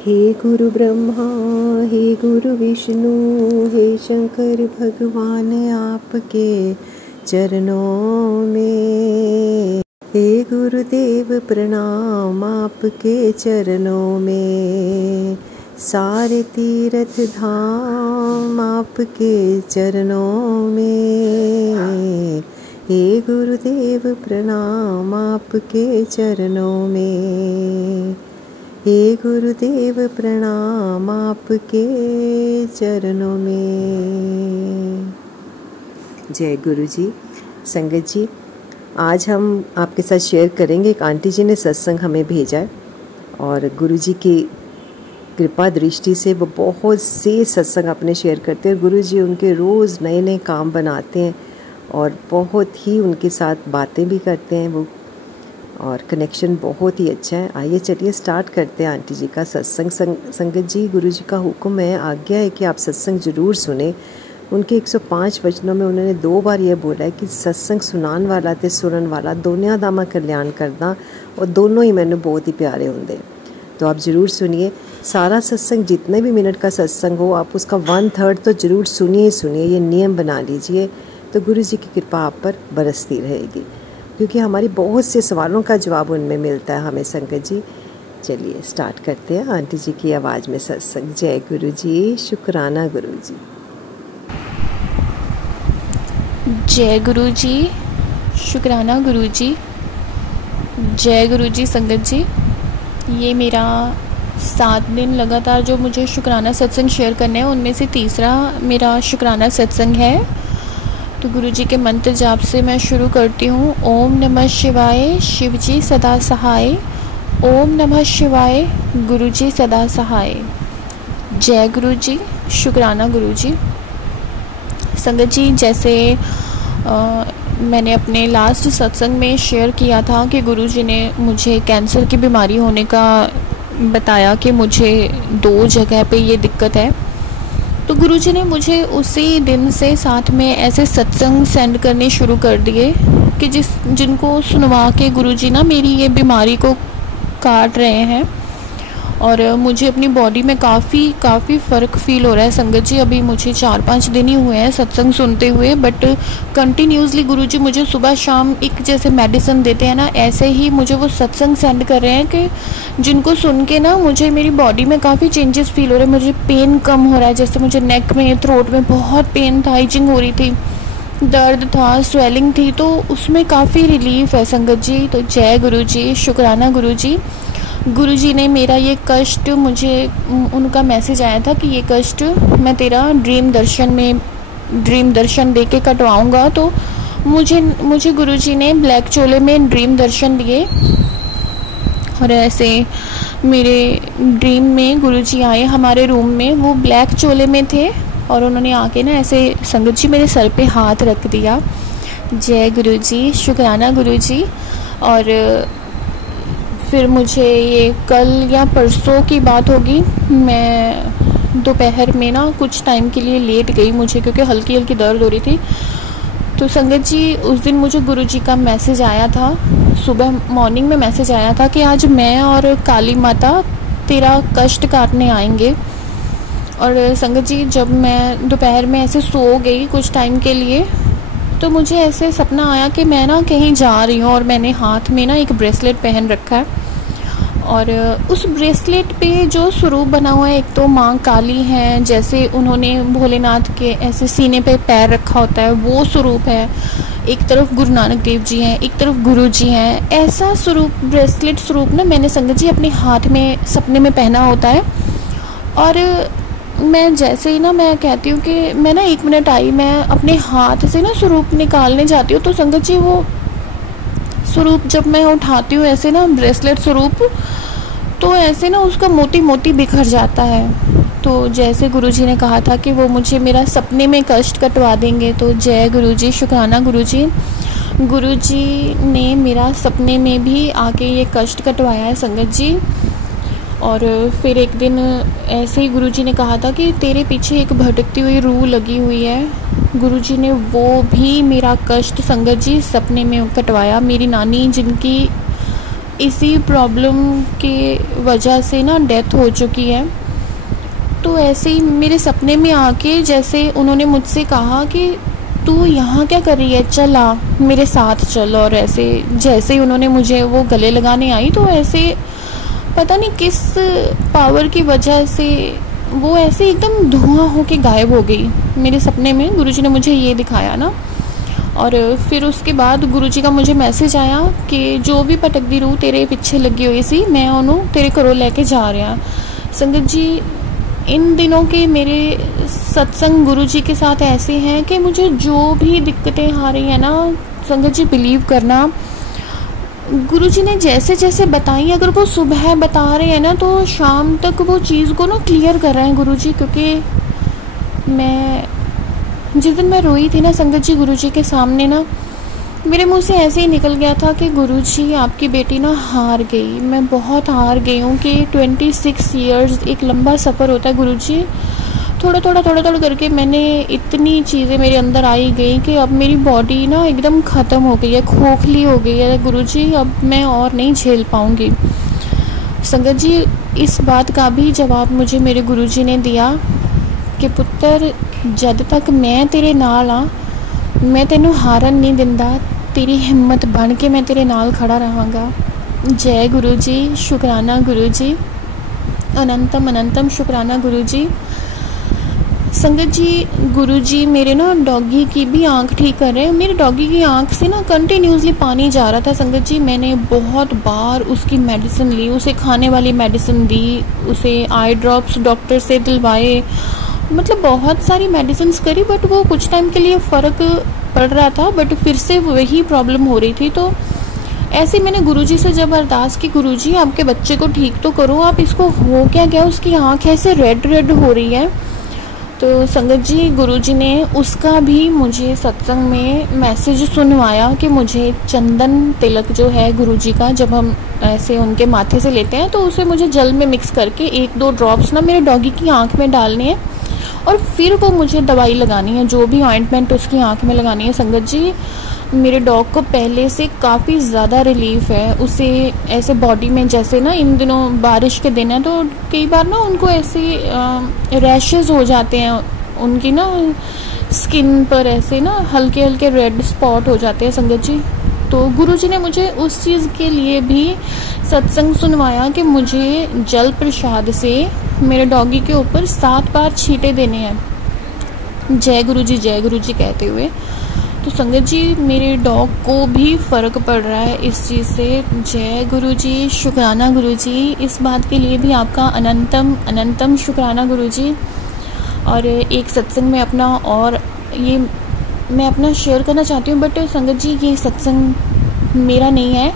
हे गुरु ब्रह्मा, हे गुरु विष्णु, हे शंकर भगवान, आपके चरणों में। हे गुरुदेव प्रणाम, आपके चरणों में। सारे तीर्थ धाम आपके चरणों में। हे गुरुदेव प्रणाम, आपके चरणों में। हे गुरुदेव प्रणाम, आपके चरणों में। जय गुरु जी। संगत जी, आज हम आपके साथ शेयर करेंगे। एक आंटी जी ने सत्संग हमें भेजा है और गुरु जी की कृपा दृष्टि से वो बहुत से सत्संग अपने शेयर करते हैं। गुरु जी उनके रोज़ नए नए काम बनाते हैं और बहुत ही उनके साथ बातें भी करते हैं वो, और कनेक्शन बहुत ही अच्छा है। आइए चलिए स्टार्ट करते हैं आंटी जी का सत्संग। संगत जी, गुरु जी का हुक्म है, आज्ञा है कि आप सत्संग ज़रूर सुने। उनके 105 वचनों में उन्होंने 2 बार ये बोला है कि सत्संग सुनान वाला ते सुनन वाला दोनिया दा मैं कल्याण करदा, और दोनों ही मैंने बहुत ही प्यारे होंगे। तो आप ज़रूर सुनिए सारा सत्संग, जितने भी मिनट का सत्संग हो आप उसका 1/3 तो ज़रूर सुनिए। ये नियम बना लीजिए, तो गुरु जी की कृपा आप पर बरसती रहेगी, क्योंकि हमारी बहुत से सवालों का जवाब उनमें मिलता है हमें। संगत जी, चलिए स्टार्ट करते हैं आंटी जी की आवाज़ में सत्संग। जय गुरु जी, शुक्राना गुरु जी। जय गुरु जी, शुक्राना गुरु जी। जय गुरु जी। संगत जी, ये मेरा 7 दिन लगातार जो मुझे शुक्राना सत्संग शेयर करने हैं, उनमें से तीसरा मेरा शुक्राना सत्संग है। तो गुरु जी के मंत्र जाप से मैं शुरू करती हूँ। ओम नमः शिवाय, शिव जी सदा सहाय। ओम नमः शिवाय, गुरु जी सदा सहाय। जय गुरु जी, शुक्राना गुरु जी। संगत जी, जैसे मैंने अपने लास्ट सत्संग में शेयर किया था कि गुरु जी ने मुझे कैंसर की बीमारी होने का बताया कि मुझे 2 जगह पे ये दिक्कत है। तो गुरुजी ने मुझे उसी दिन से साथ में ऐसे सत्संग सेंड करने शुरू कर दिए कि जिनको सुनवा के गुरुजी ना मेरी ये बीमारी को काट रहे हैं, और मुझे अपनी बॉडी में काफ़ी फ़र्क फील हो रहा है। संगत जी, अभी मुझे 4-5 दिन ही हुए हैं सत्संग सुनते हुए, बट कंटिन्यूसली गुरुजी मुझे सुबह शाम एक जैसे मेडिसिन देते हैं ना, ऐसे ही मुझे वो सत्संग सेंड कर रहे हैं कि जिनको सुन के ना मुझे मेरी बॉडी में काफ़ी चेंजेस फील हो रहे हैं। मुझे पेन कम हो रहा है, जैसे मुझे नेक में, थ्रोट में बहुत पेन था, इचिंग हो रही थी, दर्द था, स्वेलिंग थी, तो उसमें काफ़ी रिलीफ है। संगत जी, तो जय गुरु जी, शुक्राना गुरु जी। गुरु जी ने मेरा ये कष्ट, मुझे उनका मैसेज आया था कि ये कष्ट मैं तेरा ड्रीम दर्शन दे के कटवाऊँगा। तो मुझे गुरु जी ने ब्लैक चोले में ड्रीम दर्शन दिए, और ऐसे मेरे ड्रीम में गुरु जी आए हमारे रूम में। वो ब्लैक चोले में थे और उन्होंने आके ना ऐसे संगत जी मेरे सर पे हाथ रख दिया। जय गुरु जी, शुक्राना गुरु जी। और फिर मुझे ये कल या परसों की बात होगी, मैं दोपहर में ना कुछ टाइम के लिए लेट गई, मुझे क्योंकि हल्की हल्की दर्द हो रही थी। तो संगत जी, उस दिन मुझे गुरु जी का मैसेज आया था, सुबह मॉर्निंग में मैसेज आया था कि आज मैं और काली माता तेरा कष्ट काटने आएंगे। और संगत जी, जब मैं दोपहर में ऐसे सो गई कुछ टाइम के लिए, तो मुझे ऐसे सपना आया कि मैं ना कहीं जा रही हूँ और मैंने हाथ में ना एक ब्रेसलेट पहन रखा है, और उस ब्रेसलेट पे जो स्वरूप बना हुआ है, एक तो माँ काली हैं, जैसे उन्होंने भोलेनाथ के ऐसे सीने पे पैर रखा होता है वो स्वरूप है, एक तरफ गुरु नानक देव जी हैं, एक तरफ गुरु जी हैं। ऐसा स्वरूप, ब्रेसलेट स्वरूप ना मैंने संगत जी अपने हाथ में सपने में पहना होता है। और मैं जैसे ही ना, मैं कहती हूँ कि मैं ना 1 मिनट आई, मैं अपने हाथ से ना स्वरूप निकालने जाती हूँ, तो संगत जी वो स्वरूप जब मैं उठाती हूँ ऐसे ना ब्रेसलेट स्वरूप, तो ऐसे ना उसका मोती मोती बिखर जाता है। तो जैसे गुरुजी ने कहा था कि वो मुझे मेरा सपने में कष्ट कटवा देंगे, तो जय गुरुजी, शुक्राना गुरुजी। गुरुजी ने मेरा सपने में भी आके ये कष्ट कटवाया है संगत जी। और फिर एक दिन ऐसे ही गुरुजी ने कहा था कि तेरे पीछे एक भटकती हुई रूह लगी हुई है। गुरुजी ने वो भी मेरा कष्ट संगत जी सपने में कटवाया। मेरी नानी, जिनकी इसी प्रॉब्लम के वजह से ना डेथ हो चुकी है। तो ऐसे ही मेरे सपने में आके जैसे उन्होंने मुझसे कहा कि तू यहाँ क्या कर रही है, चल आ मेरे साथ चल। और ऐसे जैसे ही उन्होंने मुझे वो गले लगाने आई तो ऐसे पता नहीं किस पावर की वजह से वो ऐसे एकदम धुआं होके गायब हो गई मेरे सपने में। गुरुजी ने मुझे ये दिखाया ना। और फिर उसके बाद गुरुजी का मुझे मैसेज आया कि जो भी भटकदी रूह तेरे पीछे लगी हुई सी, मैं उन्होंने तेरे घरों लेके जा रहा। संगत जी, इन दिनों के मेरे सत्संग गुरुजी के साथ ऐसे हैं कि मुझे जो भी दिक्कतें आ रही हैं ना, संगत जी बिलीव करना, गुरुजी ने जैसे जैसे बताई, अगर वो सुबह बता रहे हैं ना तो शाम तक वो चीज़ को ना क्लियर कर रहे हैं गुरुजी। क्योंकि मैं जिस दिन मैं रोई थी ना संगत जी गुरुजी के सामने ना, मेरे मुंह से ऐसे ही निकल गया था कि गुरुजी आपकी बेटी ना हार गई। मैं बहुत हार गई हूँ कि 26 इयर्स एक लंबा सफ़र होता है गुरुजी। थोड़ा थोड़ा करके मैंने इतनी चीज़ें मेरे अंदर आई गई कि अब मेरी बॉडी ना एकदम ख़त्म हो गई है, खोखली हो गई है गुरुजी। अब मैं और नहीं झेल पाऊँगी। संगत जी, इस बात का भी जवाब मुझे मेरे गुरुजी ने दिया कि पुत्र, जद तक मैं तेरे नाल आ, मैं तेनू हारन नहीं दिंदा, तेरी हिम्मत बन के मैं तेरे नाल खड़ा रहांगा। जय गुरु जी, शुक्राना गुरु जी, अनंतम अनंतम शुक्राना गुरु जी। संगत जी, गुरु जी मेरे ना डॉगी की भी आंख ठीक कर रहे हैं। मेरे डॉगी की आंख से ना कंटिन्यूसली पानी जा रहा था संगत जी। मैंने बहुत बार उसकी मेडिसिन ली, उसे खाने वाली मेडिसिन दी, उसे आई ड्रॉप्स डॉक्टर से दिलवाए, मतलब बहुत सारी मेडिसिन करी, बट वो कुछ टाइम के लिए फ़र्क पड़ रहा था, बट फिर से वही प्रॉब्लम हो रही थी। तो ऐसे मैंने गुरुजी से जब अरदास की, गुरुजी आपके बच्चे को ठीक तो करो, आप इसको हो क्या गया, उसकी आँख ऐसे रेड हो रही है। तो संगत जी, गुरुजी ने उसका भी मुझे सत्संग में मैसेज सुनवाया कि मुझे चंदन तिलक जो है गुरुजी का, जब हम ऐसे उनके माथे से लेते हैं तो उसे मुझे जल में मिक्स करके 1-2 ड्रॉप्स ना मेरे डॉगी की आँख में डालने हैं और फिर वो मुझे दवाई लगानी है, जो भी ऑइंटमेंट उसकी आंख में लगानी है। संगत जी, मेरे डॉग को पहले से काफ़ी ज़्यादा रिलीफ है। उसे ऐसे बॉडी में, जैसे ना इन दिनों बारिश के दिन है तो कई बार ना उनको ऐसे रैशेस हो जाते हैं, उनकी ना स्किन पर ऐसे ना हल्के हल्के रेड स्पॉट हो जाते हैं संगत जी। तो गुरुजी ने मुझे उस चीज़ के लिए भी सत्संग सुनवाया कि मुझे जल प्रसाद से मेरे डॉगी के ऊपर 7 बार छींटे देने हैं, जय गुरु जी कहते हुए। तो संगत जी, मेरे डॉग को भी फ़र्क पड़ रहा है इस चीज़ से। जय गुरु जी, शुक्राना गुरु जी, इस बात के लिए भी आपका अनंतम अनंतम शुक्राना गुरु जी। और एक सत्संग में अपना, और ये मैं अपना शेयर करना चाहती हूँ, बट संगत जी ये सत्संग मेरा नहीं है,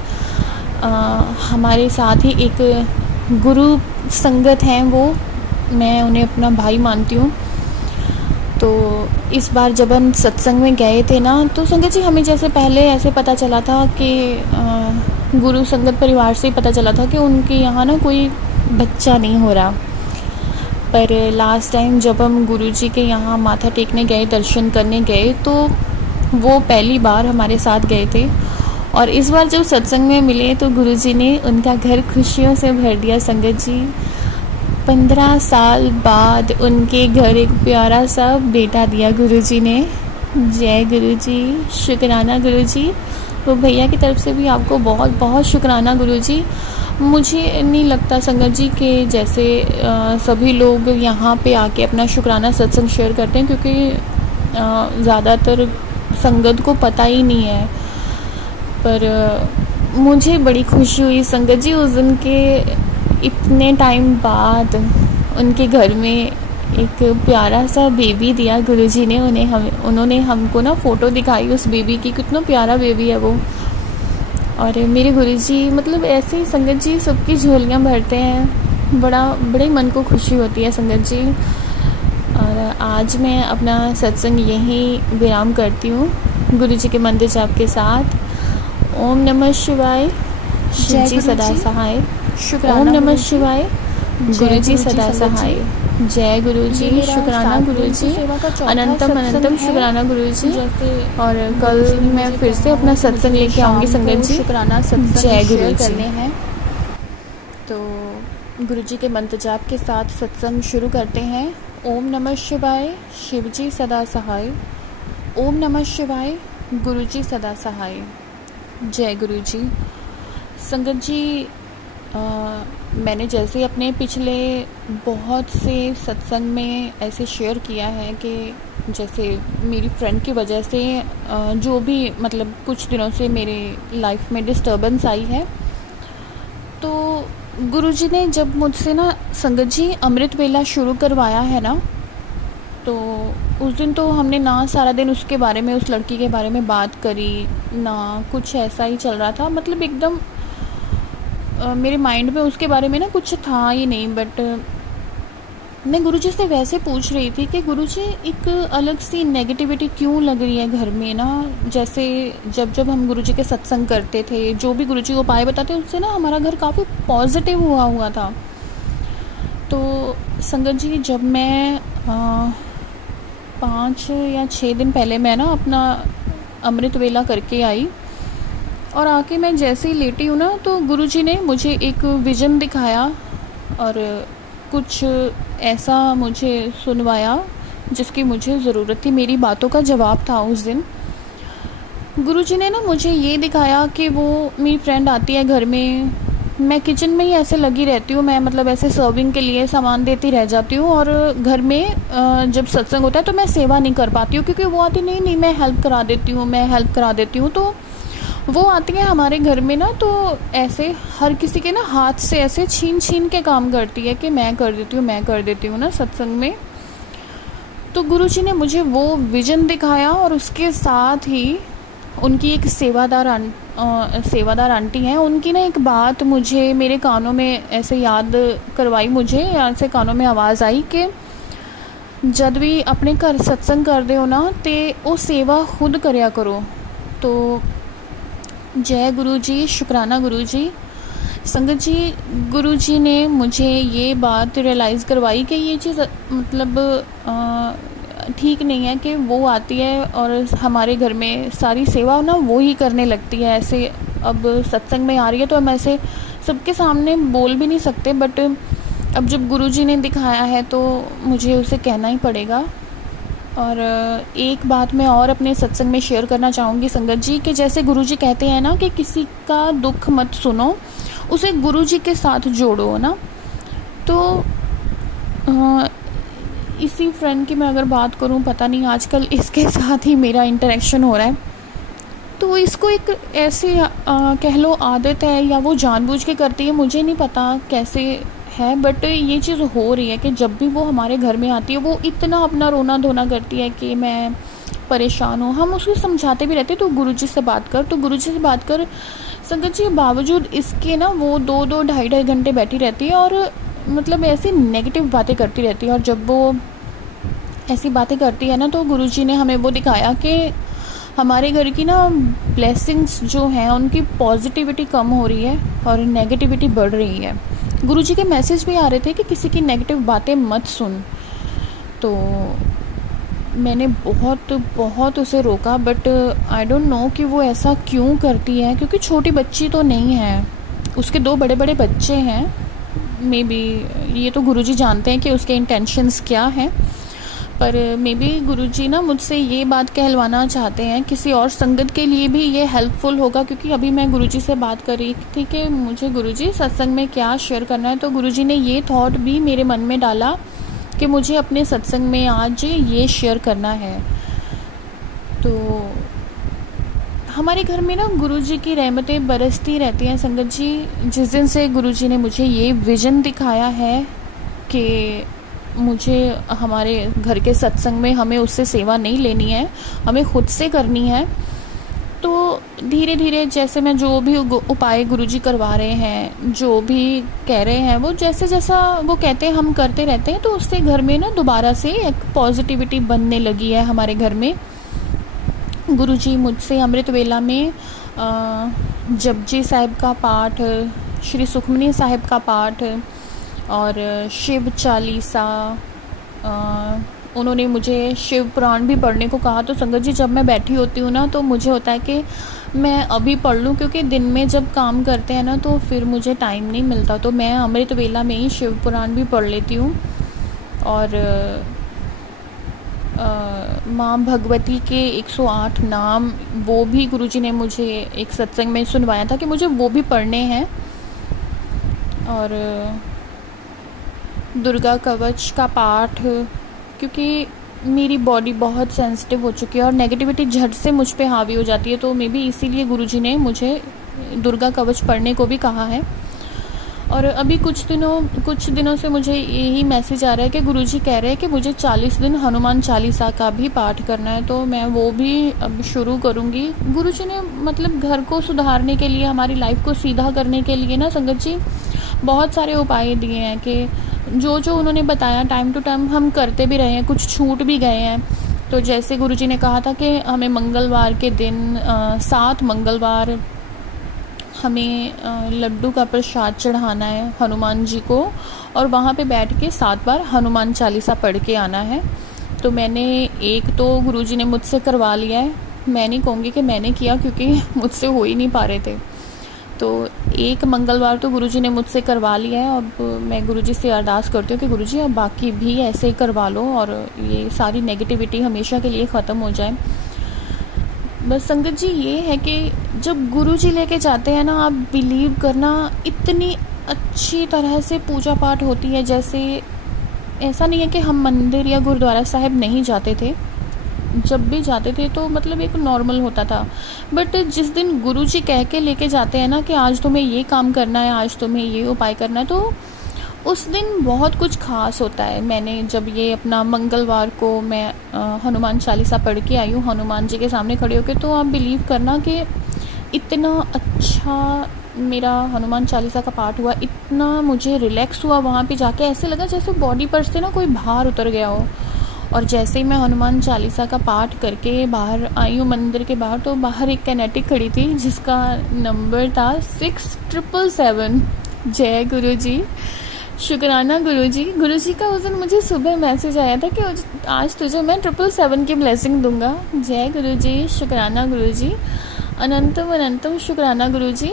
हमारे साथ ही एक गुरु संगत हैं, वो मैं उन्हें अपना भाई मानती हूँ। तो इस बार जब हम सत्संग में गए थे ना, तो संगत जी हमें जैसे पहले ऐसे पता चला था कि गुरु संगत परिवार से पता चला था कि उनके यहाँ ना कोई बच्चा नहीं हो रहा। पर लास्ट टाइम जब हम गुरुजी के यहाँ माथा टेकने गए, दर्शन करने गए, तो वो पहली बार हमारे साथ गए थे। और इस बार जब सत्संग में मिले तो गुरुजी ने उनका घर खुशियों से भर दिया संगत जी। 15 साल बाद उनके घर एक प्यारा सा बेटा दिया गुरुजी ने। जय गुरुजी, शुक्राना गुरुजी। तो भैया की तरफ से भी आपको बहुत बहुत शुक्राना गुरुजी। मुझे नहीं लगता संगत जी कि जैसे सभी लोग यहाँ पे आके अपना शुक्राना सत्संग शेयर करते हैं, क्योंकि ज़्यादातर संगत को पता ही नहीं है। पर मुझे बड़ी खुशी हुई संगत जी उस दिन के इतने टाइम बाद उनके घर में एक प्यारा सा बेबी दिया गुरुजी ने उन्होंने हमको ना फ़ोटो दिखाई उस बेबी की, कितना प्यारा बेबी है वो। और मेरे गुरुजी मतलब ऐसे ही संगत जी सबकी झोलियाँ भरते हैं, बड़े मन को खुशी होती है संगत जी। और आज मैं अपना सत्संग यहीं विराम करती हूँ गुरुजी के मंदिर जाप के साथ। ओम नमः शिवाय, शिव जी सदा सहाय। ओम नमः शिवाय, गुरु जी सदा सहाय। जय गुरु जी, शुक्राना गुरु जी, अनंतम अनंतम शुक्राना गुरु जी। और कल मैं फिर से अपना सत्संग लेके आऊँगी संगत जी। शुक्राना सत्संग जय गुरु जी। गुरुजी के मंत्र जाप के साथ सत्संग शुरू करते हैं। ओम नमः शिवाय, शिवजी सदा सहाय। ओम नमः शिवाय, गुरुजी सदा सहाय। जय गुरुजी। संगत जी, मैंने जैसे अपने पिछले बहुत से सत्संग में ऐसे शेयर किया है कि जैसे मेरी फ्रेंड की वजह से जो भी मतलब कुछ दिनों से मेरे लाइफ में डिस्टर्बेंस आई है, तो गुरुजी ने जब मुझसे ना संगत जी अमृत वेला शुरू करवाया है ना, तो उस दिन तो हमने ना सारा दिन उसके बारे में, उस लड़की के बारे में बात करी ना, कुछ ऐसा ही चल रहा था। मतलब एकदम मेरे माइंड में उसके बारे में ना कुछ था ही नहीं। बट मैं गुरुजी से वैसे पूछ रही थी कि गुरुजी एक अलग सी नेगेटिविटी क्यों लग रही है घर में ना। जैसे जब हम गुरुजी के सत्संग करते थे, जो भी गुरुजी उपाय बताते उससे ना हमारा घर काफ़ी पॉजिटिव हुआ था। तो संगत जी, जब मैं 5 या 6 दिन पहले मैं ना अपना अमृत वेला करके आई, और आके मैं जैसे ही लेटी हूँ ना, तो गुरुजी ने मुझे एक विज़न दिखाया और कुछ ऐसा मुझे सुनवाया जिसकी मुझे ज़रूरत थी। मेरी बातों का जवाब था उस दिन। गुरुजी ने ना मुझे ये दिखाया कि वो मेरी फ्रेंड आती है घर में, मैं किचन में ही ऐसे लगी रहती हूँ, मैं मतलब ऐसे सर्विंग के लिए सामान देती रह जाती हूँ, और घर में जब सत्संग होता है तो मैं सेवा नहीं कर पाती हूँ, क्योंकि वो आती नहीं मैं हेल्प करा देती हूँ। तो वो आती है हमारे घर में ना, तो ऐसे हर किसी के ना हाथ से ऐसे छीन के काम करती है कि मैं कर देती हूँ ना सत्संग में। तो गुरुजी ने मुझे वो विजन दिखाया, और उसके साथ ही उनकी एक सेवादार आंटी हैं, उनकी ना एक बात मुझे मेरे कानों में ऐसे याद करवाई। मुझे ऐसे कानों में आवाज़ आई कि जब भी अपने घर सत्संग कर दे हो ना, ते वो सेवा खुद करया करो। तो जय गुरुजी, शुक्राना गुरुजी। संगत जी, गुरुजी ने मुझे ये बात रियलाइज़ करवाई कि ये चीज़ मतलब ठीक नहीं है कि वो आती है और हमारे घर में सारी सेवा ना वो ही करने लगती है। ऐसे अब सत्संग में आ रही है तो हम ऐसे सबके सामने बोल भी नहीं सकते, बट अब जब गुरुजी ने दिखाया है तो मुझे उसे कहना ही पड़ेगा। और एक बात मैं और अपने सत्संग में शेयर करना चाहूँगी संगत जी, कि जैसे गुरुजी कहते हैं ना कि किसी का दुख मत सुनो, उसे गुरुजी के साथ जोड़ो ना। तो इसी फ्रेंड की मैं अगर बात करूं, पता नहीं आजकल इसके साथ ही मेरा इंटरेक्शन हो रहा है। तो इसको एक ऐसे कह लो आदत है, या वो जानबूझ के करती है, मुझे नहीं पता कैसे है, बट ये चीज़ हो रही है कि जब भी वो हमारे घर में आती है वो इतना अपना रोना धोना करती है कि मैं परेशान हूँ। हम उसको समझाते भी रहते तो गुरुजी से बात कर संगत जी, बावजूद इसके ना वो 2-2 ढाई घंटे बैठी रहती है और मतलब ऐसी नेगेटिव बातें करती रहती है। और जब वो ऐसी बातें करती है ना, तो गुरुजी ने हमें वो दिखाया कि हमारे घर की ना ब्लेसिंग्स जो हैं उनकी पॉजिटिविटी कम हो रही है और नेगेटिविटी बढ़ रही है। गुरुजी के मैसेज भी आ रहे थे कि किसी की नेगेटिव बातें मत सुन। तो मैंने बहुत उसे रोका, बट आई डोंट नो कि वो ऐसा क्यों करती है, क्योंकि छोटी बच्ची तो नहीं है, उसके 2 बड़े बच्चे हैं। मे बी ये तो गुरुजी जानते हैं कि उसके इंटेंशंस क्या हैं, पर मे बी गुरुजी ना मुझसे ये बात कहलवाना चाहते हैं। किसी और संगत के लिए भी ये हेल्पफुल होगा, क्योंकि अभी मैं गुरुजी से बात कर रही थी कि मुझे गुरुजी सत्संग में क्या शेयर करना है, तो गुरुजी ने ये थॉट भी मेरे मन में डाला कि मुझे अपने सत्संग में आज ये शेयर करना है। तो हमारे घर में ना गुरुजी की रहमतें बरसती रहती हैं संगत जी। जिस दिन से गुरुजी ने मुझे ये विज़न दिखाया है कि मुझे हमारे घर के सत्संग में हमें उससे सेवा नहीं लेनी है, हमें खुद से करनी है, तो धीरे धीरे जैसे मैं जो भी उपाय गुरुजी करवा रहे हैं, जो भी कह रहे हैं, वो जैसा वो कहते हैं हम करते रहते हैं, तो उससे घर में ना दोबारा से एक पॉजिटिविटी बनने लगी है हमारे घर में। गुरुजी मुझसे अमृत वेला में जपजी साहिब का पाठ, श्री सुखमनी साहिब का पाठ और शिव चालीसा, उन्होंने मुझे शिव पुराण भी पढ़ने को कहा। तो संगत जी जब मैं बैठी होती हूँ ना तो मुझे होता है कि मैं अभी पढ़ लूँ, क्योंकि दिन में जब काम करते हैं ना तो फिर मुझे टाइम नहीं मिलता। तो मैं अमृत वेला में ही शिव पुराण भी पढ़ लेती हूँ। और माँ भगवती के 108 नाम वो भी गुरुजी ने मुझे एक सत्संग में सुनवाया था कि मुझे वो भी पढ़ने हैं। और दुर्गा कवच का पाठ, क्योंकि मेरी बॉडी बहुत सेंसिटिव हो चुकी है और नेगेटिविटी झट से मुझ पे हावी हो जाती है, तो मे बी इसीलिए गुरुजी ने मुझे दुर्गा कवच पढ़ने को भी कहा है। और अभी कुछ दिनों से मुझे यही मैसेज आ रहा है कि गुरुजी कह रहे हैं कि मुझे 40 दिन हनुमान चालीसा का भी पाठ करना है, तो मैं वो भी अब शुरू करूँगी। गुरुजी ने मतलब घर को सुधारने के लिए, हमारी लाइफ को सीधा करने के लिए ना संगत जी बहुत सारे उपाय दिए हैं कि जो उन्होंने बताया टाइम टू टाइम हम करते भी रहे हैं, कुछ छूट भी गए हैं। तो जैसे गुरुजी ने कहा था कि हमें मंगलवार के दिन 7 मंगलवार हमें लड्डू का प्रसाद चढ़ाना है हनुमान जी को, और वहाँ पे बैठ के 7 बार हनुमान चालीसा पढ़ के आना है। तो मैंने एक तो गुरुजी ने मुझसे करवा लिया है, मैं नहीं कहूँगी कि मैंने किया क्योंकि मुझसे हो ही नहीं पा रहे थे। तो एक मंगलवार तो गुरुजी ने मुझसे करवा लिया है। अब मैं गुरुजी से अरदास करती हूँ कि गुरुजी अब बाकी भी ऐसे ही करवा लो और ये सारी नेगेटिविटी हमेशा के लिए ख़त्म हो जाए। बस संगत जी ये है कि जब गुरुजी लेके जाते हैं ना, आप बिलीव करना इतनी अच्छी तरह से पूजा पाठ होती है। जैसे ऐसा नहीं है कि हम मंदिर या गुरुद्वारा साहिब नहीं जाते थे, जब भी जाते थे तो मतलब एक नॉर्मल होता था। बट जिस दिन गुरुजी कह के लेके जाते हैं ना कि आज तुम्हें ये काम करना है, आज तुम्हें ये उपाय करना है, तो उस दिन बहुत कुछ खास होता है। मैंने जब ये अपना मंगलवार को मैं हनुमान चालीसा पढ़ के आई हूँ हनुमान जी के सामने खड़े होकर, तो आप बिलीव करना कि इतना अच्छा मेरा हनुमान चालीसा का पाठ हुआ, इतना मुझे रिलैक्स हुआ वहाँ पे जाके। ऐसे लगा जैसे बॉडी पर से ना कोई भार उतर गया हो। और जैसे ही मैं हनुमान चालीसा का पाठ करके बाहर आई हूँ मंदिर के बाहर, तो बाहर एक कैनेटिक खड़ी थी जिसका नंबर था 6777। जय गुरु जी, शुक्राना गुरुजी। गुरुजी का उस दिन मुझे सुबह मैसेज आया था कि आज तुझे मैं 777 की ब्लेसिंग दूंगा। जय गुरुजी, शुक्राना गुरुजी, अनंतम अनंतम शुक्राना गुरुजी।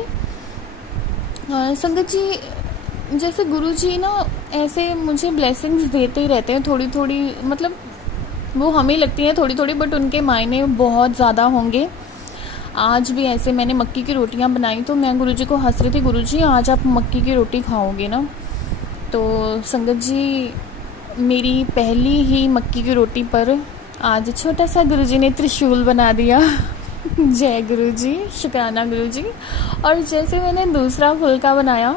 संगत जी जैसे गुरुजी ना ऐसे मुझे ब्लेसिंग्स देते ही रहते हैं थोड़ी थोड़ी, मतलब वो हमें लगती है थोड़ी थोड़ी बट उनके मायने बहुत ज़्यादा होंगे। आज भी ऐसे मैंने मक्की की रोटियां बनाई तो मैं गुरुजी को हंस रही थी, गुरुजी आज आप मक्की की रोटी खाओगे ना। तो संगत जी मेरी पहली ही मक्की की रोटी पर आज छोटा सा गुरुजी ने त्रिशूल बना दिया। जय गुरुजी, शुक्राना गुरुजी। और जैसे मैंने दूसरा फुल्का बनाया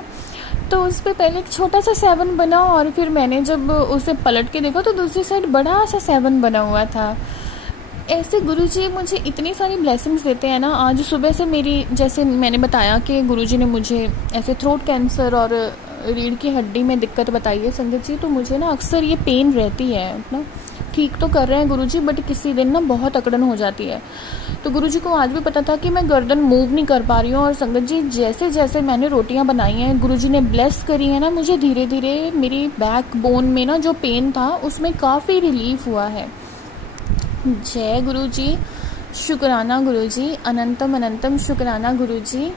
तो उस पर पहले एक छोटा सा 7 बना और फिर मैंने जब उसे पलट के देखा तो दूसरी साइड बड़ा सा 7 बना हुआ था। ऐसे गुरुजी मुझे इतनी सारी ब्लेसिंग्स देते हैं ना। आज सुबह से मेरी, जैसे मैंने बताया कि गुरुजी ने मुझे ऐसे थ्रोट कैंसर और रीढ़ की हड्डी में दिक्कत बताई है संगत जी, तो मुझे ना अक्सर ये पेन रहती है ना। ठीक तो कर रहे हैं गुरुजी बट किसी दिन ना बहुत अकड़न हो जाती है। तो गुरुजी को आज भी पता था कि मैं गर्दन मूव नहीं कर पा रही हूँ। और संगत जी जैसे जैसे मैंने रोटियां बनाई हैं गुरुजी ने ब्लेस करी है ना, मुझे धीरे धीरे मेरी बैक बोन में ना जो पेन था उसमें काफ़ी रिलीफ हुआ है। जय गुरुजी, शुक्राना गुरुजी, अनंतम अनंतम शुक्राना गुरुजी।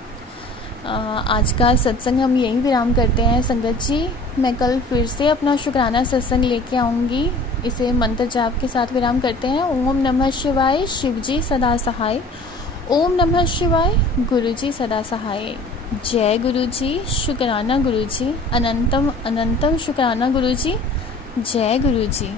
आज का सत्संग हम यहीं विराम करते हैं संगत जी। मैं कल फिर से अपना शुक्राना सत्संग लेके आऊँगी। इसे मंत्र जाप के साथ विराम करते हैं। ओम नमः शिवाय, शिव जी सदा सहाय। ओम नमः शिवाय, गुरु जी सदा सहाय। जय गुरु जी, शुक्राना गुरु जी, अनंतम अनंतम शुक्राना गुरु जी। जय गुरु जी।